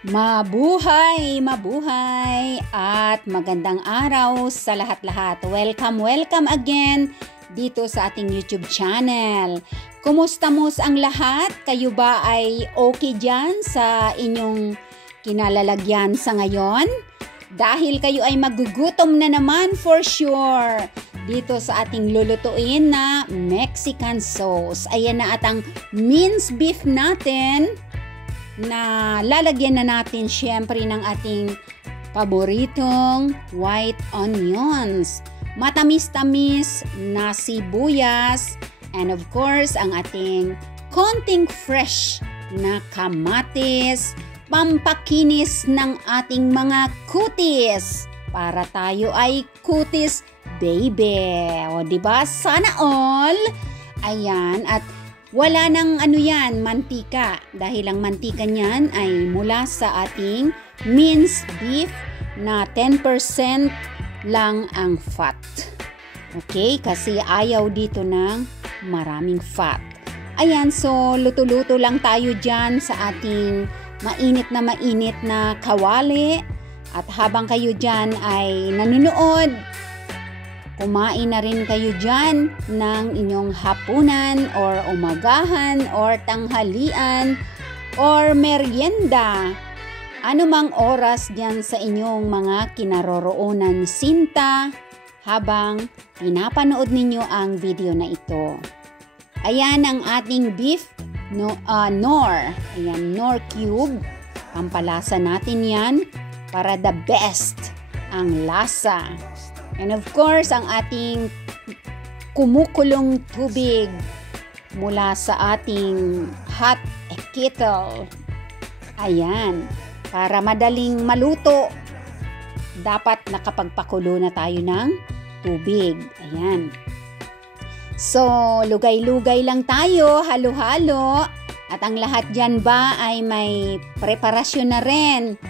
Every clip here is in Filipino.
Mabuhay, mabuhay at magandang araw sa lahat-lahat. Welcome again dito sa ating YouTube channel. Kumusta mo ang lahat? Kayo ba ay okay dyan sa inyong kinalalagyan sa ngayon? Dahil kayo ay magugutom na naman for sure dito sa ating lulutuin na Mexican sauce. Ayan na at ang minced beef natin na lalagyan na natin syempre ng ating paboritong white onions, matamis-tamis na sibuyas, and of course ang ating konting fresh na kamatis, pampakinis ng ating mga kutis para tayo ay kutis baby. O diba? Sana all. Ayan, at wala nang mantika dahil ang mantika niyan ay mula sa ating minced beef na 10% lang ang fat. Okay, kasi ayaw dito ng maraming fat. Ayan, so luto-luto lang tayo dyan sa ating mainit na kawali. At habang kayo dyan ay nanonood, kumain na rin kayo dyan ng inyong hapunan or umagahan or tanghalian or merienda. Anumang oras dyan sa inyong mga kinaroroonan sinta habang pinapanood ninyo ang video na ito. Ayan ang ating beef Knorr. Ayan, Knorr cube. Pampalasa natin yan para the best ang lasa. And of course, ang ating kumukulong tubig mula sa ating hot kettle. Ayan, para madaling maluto, dapat nakapagpakulo na tayo ng tubig. Ayan. So, lugay-lugay lang tayo, halo-halo. At ang lahat dyan ba ay may preparasyon na rin?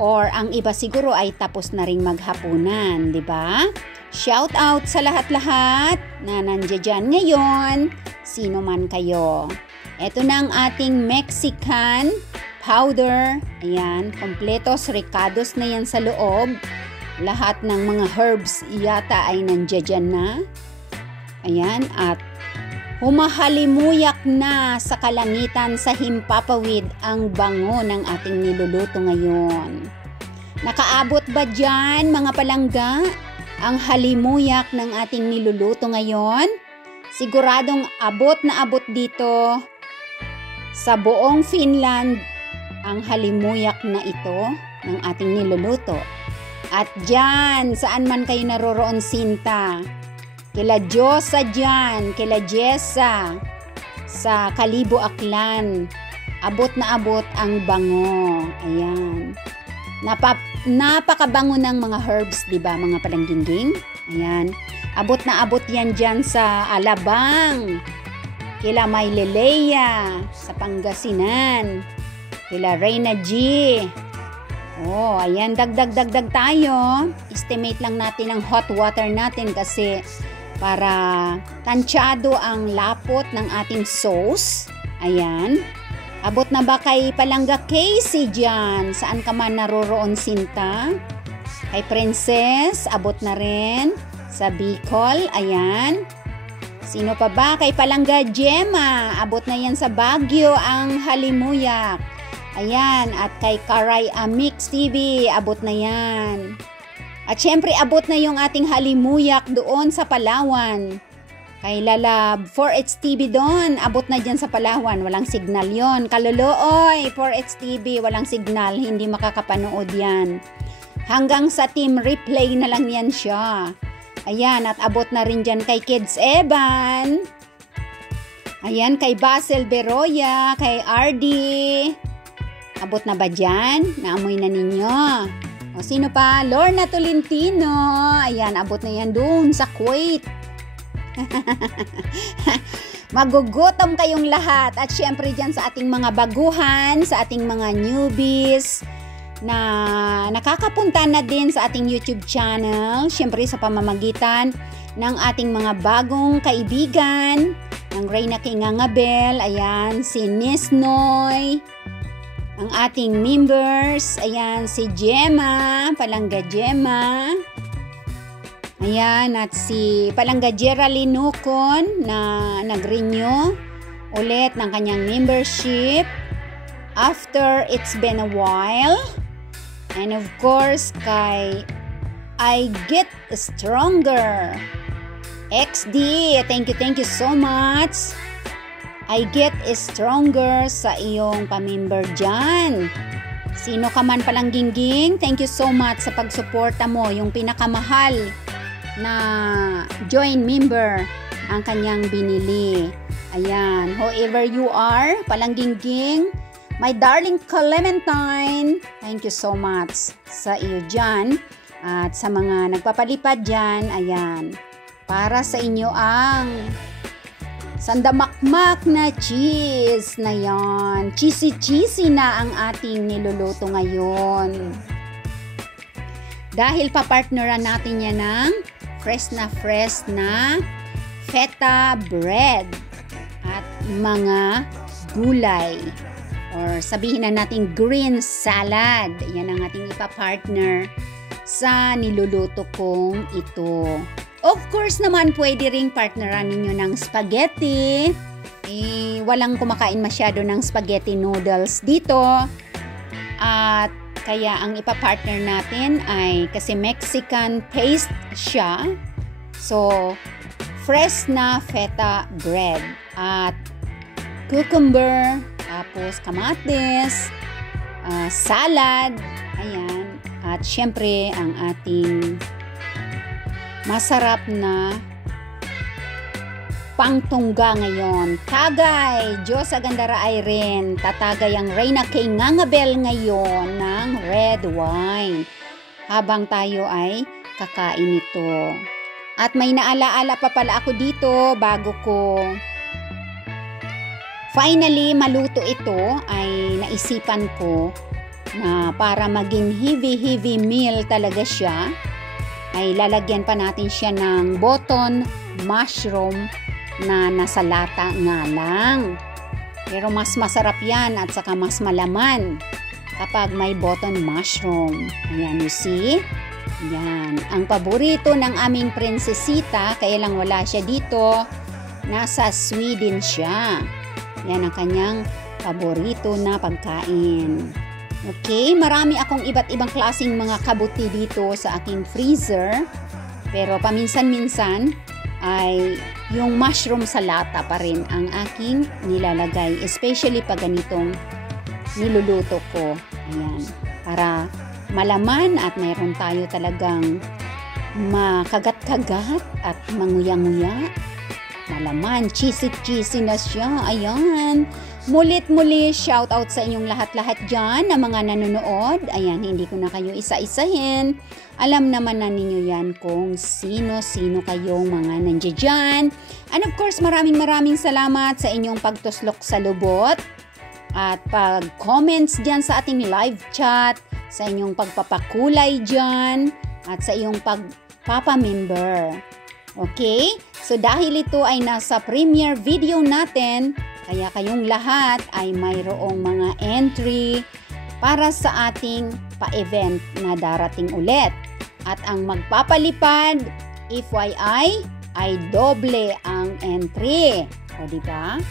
Or ang iba siguro ay tapos na ring maghapunan, di ba? Shout out sa lahat-lahat na nandiyan ngayon, sino man kayo. Ito na ang ating Mexican powder. Ayan, kompletos, ricados na yan sa loob. Lahat ng mga herbs yata ay nandiyan na. Ayan, at humahalimuyak na sa kalangitan sa himpapawid ang bango ng ating niluluto ngayon. Nakaabot ba dyan mga palangga ang halimuyak ng ating niluluto ngayon? Siguradong abot na abot dito sa buong Finland ang halimuyak na ito ng ating niluluto. At dyan, saan man kayo naroroon sinta, kila Diyosa dyan, kila Jessa, sa Kalibo Aklan, abot na abot ang bango. Ayan. Napakabango ng mga herbs, di ba mga palangginging? Ayan. Abot na abot yan dyan sa Alabang, kila Maylelea, sa Pangasinan, kila Reyna G. Oh, ayan, dagdag tayo. Estimate lang natin ang hot water natin kasi para tansyado ang lapot ng ating sauce. Ayan. Abot na ba kay Palangga Casey dyan? Saan ka man naroroon sinta? Kay Princess, abot na rin. Sa Bicol, ayan. Sino pa ba? Kay Palangga Gemma, abot na yan sa Baguio ang halimuyak. Ayan. At kay Karay Amix TV, abot na yan. At syempre, abot na yung ating halimuyak doon sa Palawan. Kay Lalab 4H TV doon, abot na dyan sa Palawan. Walang signal yon. Kalulooy, 4H TV, walang signal. Hindi makakapanood yan. Hanggang sa team replay na lang yan siya. Ayan, at abot na rin dyan kay Kids Evan. Ayan, kay Basil Beroya, kay RD. Abot na ba dyan? Naamoy na ninyo. O sino pa? Lorna Tolentino. Ayan, abot na yan doon sa Kuwait. Magugutom kayong lahat. At syempre dyan sa ating mga baguhan, sa ating mga newbies na nakakapunta na din sa ating YouTube channel. Syempre sa pamamagitan ng ating mga bagong kaibigan ng Reyna Kingangabel. Ayan, si Miss Noy. ang ating members. Ayan, si Gemma, Palangga Gemma. Ayan, at si Palangga Geraldine Nukon na nag-renew ulit ng kanyang membership after it's been a while. And of course, kay I Get Stronger. XD, thank you so much. I Get Stronger sa iyong pamember dyan. Sino ka man palang gingging, thank you so much sa pagsuporta mo. Yung pinakamahal na join member ang kanyang binili. Ayan, whoever you are, palang gingging, my darling Clementine, thank you so much sa iyo dyan. At sa mga nagpapalipad dyan, ayan, para sa inyo ang sandamakmak na cheese na yan. Cheesy na ang ating niluluto ngayon. Dahil papartneran natin yan ng fresh na feta bread at mga gulay. Or sabihin na natin green salad. Yan ang ating ipapartner sa niluluto kong ito. Of course naman, pwede ring partneran ninyo ng spaghetti. Walang kumakain masyado ng spaghetti noodles dito. At kaya ang ipapartner natin ay, kasi Mexican taste siya. So, fresh na feta bread. At cucumber, tapos kamatis, salad, ayan. At syempre, ang ating masarap na pangtungga ngayon. Tagay! Diyos Agandara Irene. Tatagay ang Reyna K. Ngangabel ngayon ng red wine. Habang tayo ay kakain ito. At may naalaala pa pala ako dito bago ko finally maluto ito, ay naisipan ko na para maging heavy meal talaga siya, ay lalagyan pa natin siya ng button mushroom na nasa lata nga lang. Pero mas masarap yan at saka mas malaman kapag may button mushroom. Ayan, you see? Yan. Ang paborito ng aming prinsesita, kaya lang wala siya dito, nasa Sweden siya. Yan ang kanyang paborito na pagkain. Okay, marami akong iba't ibang klaseng mga kabuti dito sa aking freezer. Pero paminsan-minsan ay yung mushroom sa lata pa rin ang aking nilalagay. Especially pag ganitong niluluto ko. Ayan, para malaman at mayroon tayo talagang makagat-kagat at manguya-nguya. Malaman, cheesy na siya. Ayan. Mulit-muli, shout out sa inyong lahat-lahat dyan na mga nanonood. Ayan, hindi ko na kayo isa-isahin. Alam naman na ninyo yan kung sino-sino kayong mga nandiyan dyan. And of course, maraming salamat sa inyong pagtuslok sa lubot at pag-comments dyan sa ating live chat, sa inyong pagpapakulay dyan, at sa iyong pagpapamember. Okay? So dahil ito ay nasa premiere video natin, kaya kayong lahat ay mayroong mga entry para sa ating pa-event na darating ulit. At ang magpapalipad, FYI, ay doble ang entry. O diba?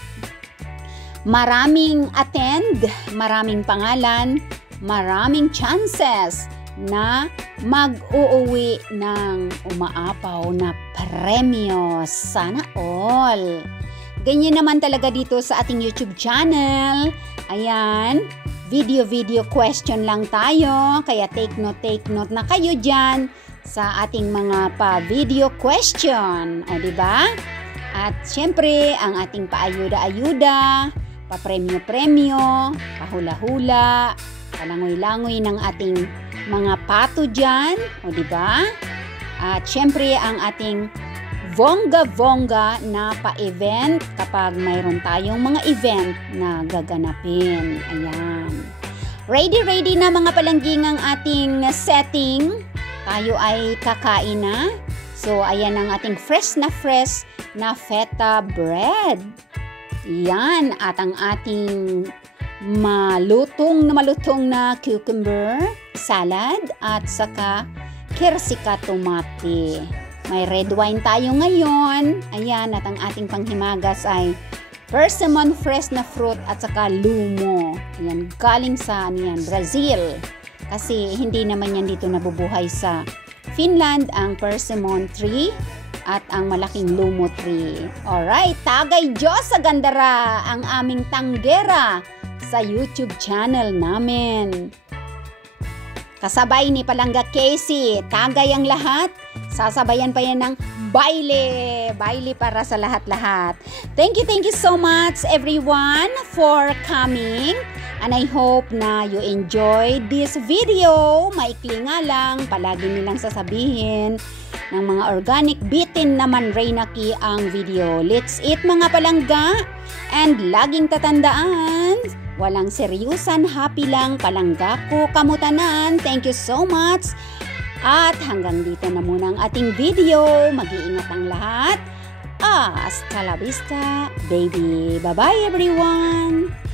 Maraming attend, maraming pangalan, maraming chances na mag-uuwi ng umaapaw na premyo. Sana all! Ganyan naman talaga dito sa ating YouTube channel. Ayan, video question lang tayo. Kaya take note na kayo dyan sa ating mga pa-video question. O diba? At syempre, ang ating paayuda-ayuda, pa-premyo-premyo, pahula-hula, palangoy-langoy ng ating mga pato dyan. O diba? At syempre, ang ating bongga na pa-event kapag mayroon tayong mga event na gaganapin. Ayan. Ready na mga palangging ang ating setting. Tayo ay kakain na. So, ayan ang ating fresh na feta bread. Yan. At ang ating malutong na cucumber, salad, at saka kersika tomate. May red wine tayo ngayon. Ayan, at ang ating panghimagas ay persimmon fresh na fruit at saka lumo. Ayan, galing sa Brazil. Kasi hindi naman yan dito nabubuhay sa Finland ang persimmon tree at ang malaking lumo tree. Alright, tagay Diyos sa gandara ang aming tanggera sa YouTube channel namin. Kasabay ni Palangga Casey, tagay ang lahat. Sasabayan pa yan ng baile. Baile para sa lahat-lahat. Thank you so much everyone for coming. And I hope na you enjoyed this video. Maikli nga lang, palagi nilang sasabihin ng mga organic bitin naman Reynaki ang video. Let's eat mga palangga. And laging tatandaan, walang seryusan, happy lang, palangga ko, kamutanan. Thank you so much. At hanggang dito na muna ang ating video. Mag-iingat ang lahat. Hasta la vista, baby. Bye-bye everyone.